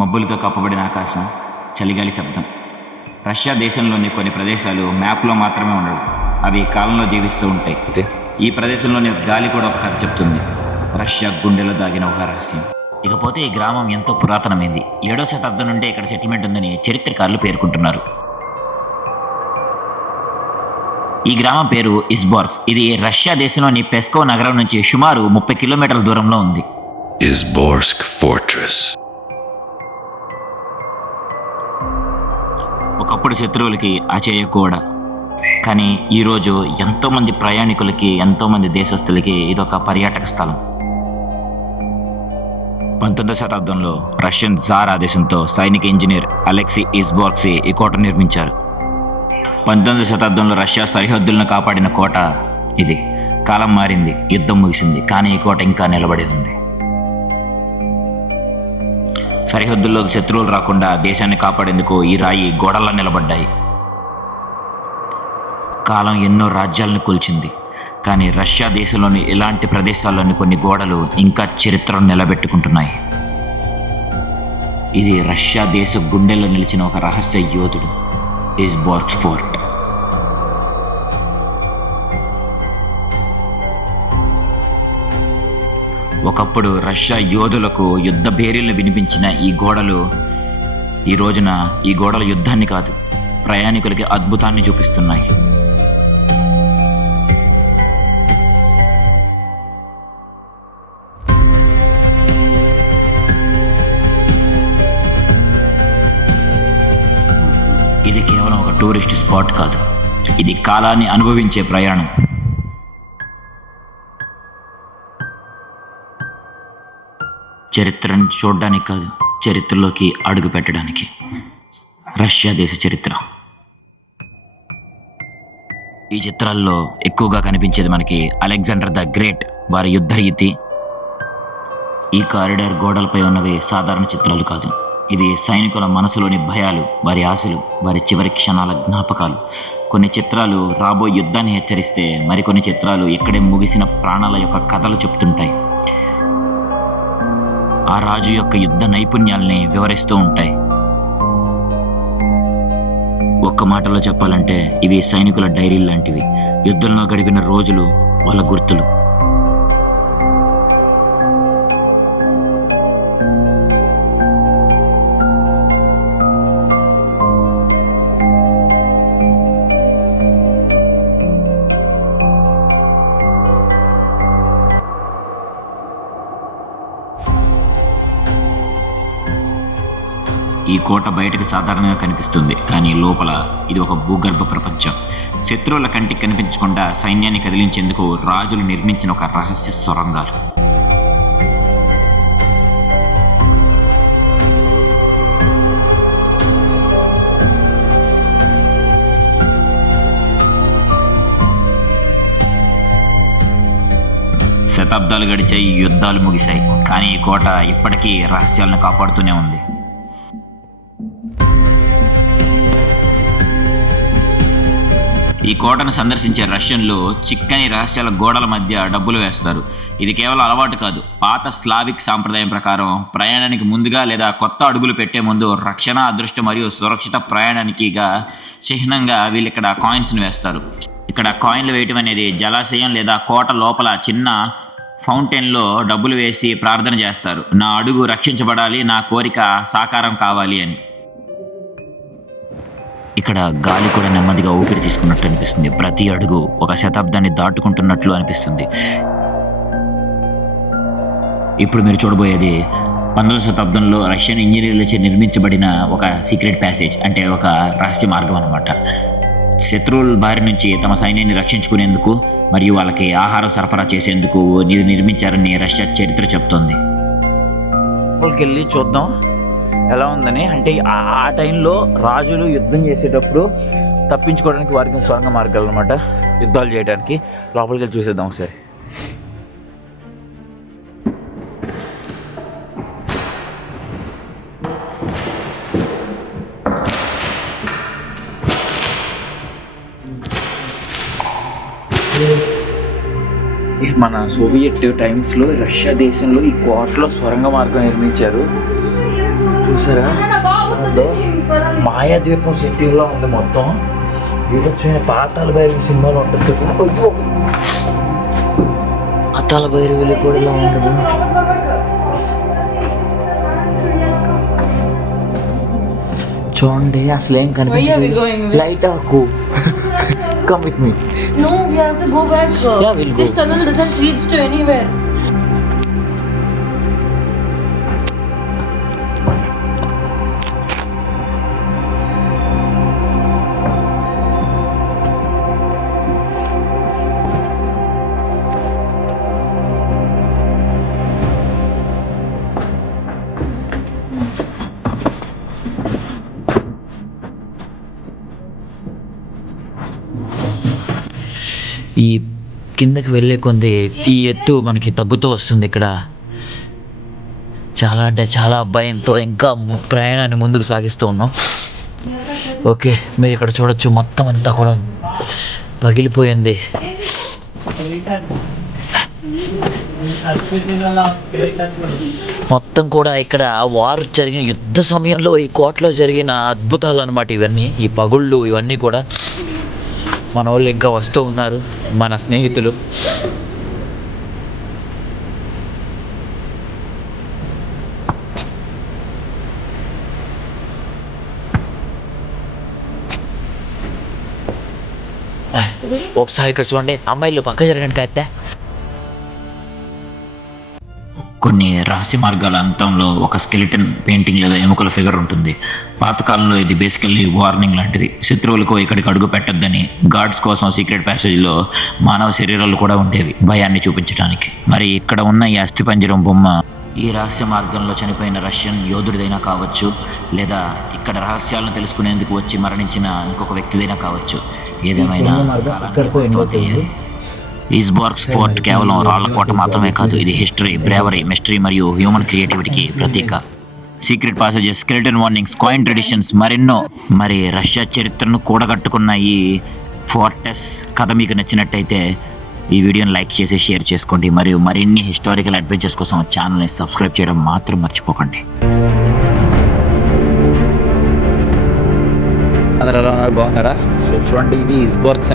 మబ్బులతో కప్పబడిన ఆకాశం, చలిగాలి శబ్దం. రష్యా దేశంలోని కొన్ని ప్రదేశాలు మ్యాప్లో మాత్రమే ఉండవు, అవి కాలంలో జీవిస్తూ ఉంటాయి. ఈ ప్రదేశంలోని గాలి కూడా ఒక కథ చెప్తుంది, రష్యా గుండెలో దాగిన ఒక రహస్యం. ఇకపోతే ఈ గ్రామం ఎంతో పురాతనమైంది. 7వ శతాబ్దం నుండి ఇక్కడ సెటిల్మెంట్ ఉందని చరిత్రకారులు పేర్కొంటున్నారు. ఈ గ్రామం పేరు ఇస్బార్గ్స్. ఇది రష్యా దేశంలోని పెస్కో నగరం నుంచి సుమారు 30 కిలోమీటర్ల దూరంలో ఉంది. Izborsk Fortress. ఒకప్పుడు శత్రువులకి అచేయ కూడా, కానీ ఈరోజు ఎంతోమంది ప్రయాణికులకి, ఎంతోమంది దేశస్తులకి ఇదొక పర్యాటక స్థలం. 19వ శతాబ్దంలో రష్యన్ జార్ ఆదేశంతో సైనిక ఇంజనీర్ అలెక్సీ ఇస్బార్గ్స్ ఈ కోట నిర్మించారు. 19వ శతాబ్దంలో రష్యా సరిహద్దులను కాపాడిన కోట ఇది. కాలం మారింది, యుద్ధం ముగిసింది, కానీ ఈ కోట ఇంకా నిలబడి ఉంది. సరిహద్దుల్లోకి శత్రువులు రాకుండా దేశాన్ని కాపాడేందుకు ఈ రాయి గోడల్లా నిలబడ్డాయి. కాలం ఎన్నో రాజ్యాలను కూల్చింది, కానీ రష్యా దేశంలోని ఇలాంటి ప్రదేశాల్లోని కొన్ని గోడలు ఇంకా చరిత్రను నిలబెట్టుకుంటున్నాయి. ఇది రష్యా దేశ గుండెల్లో నిలిచిన ఒక రహస్య యోధుడు, ఇస్బార్గ్స్ ఫోర్ట్. ఒకప్పుడు రష్యా యోధులకు యుద్ధ భేరీలను వినిపించిన ఈ గోడలు ఈ గోడల యుద్ధాన్ని కాదు, ప్రయాణికులకి అద్భుతాన్ని చూపిస్తున్నాయి. ఇది కేవలం ఒక టూరిస్ట్ స్పాట్ కాదు, ఇది కాలాన్ని అనుభవించే ప్రయాణం. చరిత్రను చూడడానికి కాదు, చరిత్రలోకి అడుగు పెట్టడానికి. రష్యా దేశ చరిత్ర. ఈ చిత్రాల్లో ఎక్కువగా కనిపించేది మనకి అలెగ్జాండర్ ద గ్రేట్, వారి యుద్ధ రీతి. ఈ కారిడార్ గోడలపై ఉన్నవి సాధారణ చిత్రాలు కాదు, ఇది సైనికుల మనసులోని భయాలు, వారి ఆశలు, వారి చివరి క్షణాల జ్ఞాపకాలు. కొన్ని చిత్రాలు రాబోయే యుద్ధాన్ని హెచ్చరిస్తే, మరికొన్ని చిత్రాలు ఇక్కడే ముగిసిన ప్రాణాల యొక్క కథలు చెప్తుంటాయి. ఆ రాజు యొక్క యుద్ధ నైపుణ్యాల్ని వివరిస్తూ ఉంటాయి. ఒక్క మాటలో చెప్పాలంటే ఇవి సైనికుల డైరీలు లాంటివి, యుద్ధంలో గడిపిన రోజులు, వాళ్ళ గుర్తులు. ఈ కోట బయటకు సాధారణంగా కనిపిస్తుంది, కానీ లోపల ఇది ఒక భూగర్భ ప్రపంచం. శత్రువుల కంటికి కనిపించకుండా సైన్యాన్ని కదిలించేందుకు రాజులు నిర్మించిన ఒక రహస్య సొరంగాలు. శతాబ్దాలు గడిచాయి, యుద్ధాలు ముగిశాయి, కానీ ఈ కోట ఇప్పటికీ రహస్యాలను కాపాడుతూనే ఉంది. ఈ కోటను సందర్శించే రష్యన్లు చిక్కని రహస్యాల గోడల మధ్య డబ్బులు వేస్తారు. ఇది కేవలం అలవాటు కాదు, పాత స్లావిక్ సాంప్రదాయం ప్రకారం ప్రయాణానికి ముందుగా లేదా కొత్త అడుగులు పెట్టే ముందు రక్షణ, అదృష్టం మరియు సురక్షిత ప్రయాణానికిగా చిహ్నంగా వీళ్ళు ఇక్కడ కాయిన్స్ని వేస్తారు. ఇక్కడ కాయిన్లు వేయటం అనేది జలాశయం లేదా కోట లోపల చిన్న ఫౌంటైన్లో డబ్బులు వేసి ప్రార్థన చేస్తారు, నా అడుగు రక్షించబడాలి, నా కోరిక సాకారం కావాలి అని. ఇక్కడ గాలి కూడా నెమ్మదిగా ఊపిరి తీసుకున్నట్టు అనిపిస్తుంది. ప్రతి అడుగు ఒక శతాబ్దాన్ని దాటుకుంటున్నట్లు అనిపిస్తుంది. ఇప్పుడు మీరు చూడబోయేది 19వ శతాబ్దంలో రష్యన్ ఇంజనీర్లచే నిర్మించబడిన ఒక సీక్రెట్ ప్యాసేజ్, అంటే ఒక రహస్య మార్గం అన్నమాట. శత్రువుల బారి నుంచి తమ సైన్యాన్ని రక్షించుకునేందుకు మరియు వాళ్ళకి ఆహారం సరఫరా చేసేందుకు ఇది నిర్మించారని రష్యా చరిత్ర చెప్తోంది. వెళ్ళి చూద్దాం ఎలా ఉందని. అంటే ఆ టైంలో రాజులు యుద్ధం చేసేటప్పుడు తప్పించుకోవడానికి వారికి సొరంగ మార్గాలు అనమాట, యుద్ధాలు చేయడానికి. లోపలికి వెళ్ళి చూసేద్దాం ఒకసారి. మన సోవియట్ టైమ్స్లో రష్యా దేశంలో ఈ కోటలో సొరంగ మార్గం నిర్మించారు. చూసారా, మాయాద్వీపం సెట్టింగ్లో ఉంది మొత్తం. వీళ్ళొచ్చిన పాతాళ భైరవి సినిమాలో ఉంటుంది కదా. అయ్యో, పాతాళ భైరవిలో కూడా ఇలా ఉండదు. చూడండి, అసలు ఏం కనిపించదు. లైట్ ఆకు. Come with me. No, we have to go back. Yeah, we'll go. This tunnel doesn't lead to anywhere. ఈ కిందకి వెళ్ళే కొంది ఈ ఎత్తు మనకి తగ్గుతూ వస్తుంది. ఇక్కడ చాలా అంటే చాలా భయంతో ఇంకా ప్రయాణాన్ని ముందుకు సాగిస్తూ ఉన్నాం. ఓకే, మీరు ఇక్కడ చూడొచ్చు, మొత్తం అంతా కూడా పగిలిపోయింది. మొత్తం కూడా ఇక్కడ వార్ జరిగిన యుద్ధ సమయంలో ఈ కోటలో జరిగిన అద్భుతాలు అన్నమాట ఇవన్నీ. ఈ పగుళ్ళు ఇవన్నీ కూడా మన వాళ్ళు ఇంకా వస్తూ ఉన్నారు, మన స్నేహితులు. ఒకసారి ఇక్కడ చూడండి, అమ్మాయిలు పక్క జరగండి కాస్తే. కొన్ని రహస్య మార్గాల అంతంలో ఒక స్కెలిటన్ పెయింటింగ్ లేదా ఎముకల ఫిగర్ ఉంటుంది. పాతకాలంలో ఇది బేసికల్లీ వార్నింగ్ లాంటిది. శత్రువులకు ఇక్కడికి అడుగు పెట్టొద్దని. గార్డ్స్ కోసం సీక్రెట్ ప్యాసేజ్లో మానవ శరీరాలు కూడా ఉండేవి, భయాన్ని చూపించడానికి. మరి ఇక్కడ ఉన్న ఈ అస్థిపంజరం బొమ్మ ఈ రహస్య మార్గంలో చనిపోయిన రష్యన్ యోధుడిదైనా కావచ్చు, లేదా ఇక్కడ రహస్యాలను తెలుసుకునేందుకు వచ్చి మరణించిన ఇంకొక వ్యక్తిదైనా కావచ్చు. ఏదేమైనా తెలియాలి. ఈస్బోర్గ్ ఫోర్ట్ కేవలం రాళ్ల కోట మాత్రమే కాదు, ఇది హిస్టరీ, బ్రేవరీ, మిస్టరీ మరియు హ్యూమన్ క్రియేటివిటీకి ప్రతీక. Secret passages, skeleton warnings, coin traditions, మరెన్నో. మరి రష్యా చరిత్రను కూడగట్టుకున్న ఈ ఫోర్టెస్ కథ మీకు నచ్చినట్టయితే ఈ వీడియోని లైక్ చేసి షేర్ చేసుకోండి. మరియు మరిన్ని హిస్టారికల్ అడ్వెంచర్స్ కోసం ఛానల్ని సబ్స్క్రైబ్ చేయడం మాత్రం మర్చిపోకండి. అందరూ ఎలా ఉన్నారు, బాగున్నారా? సో చూడండి, ఇది ఈస్బోర్గ్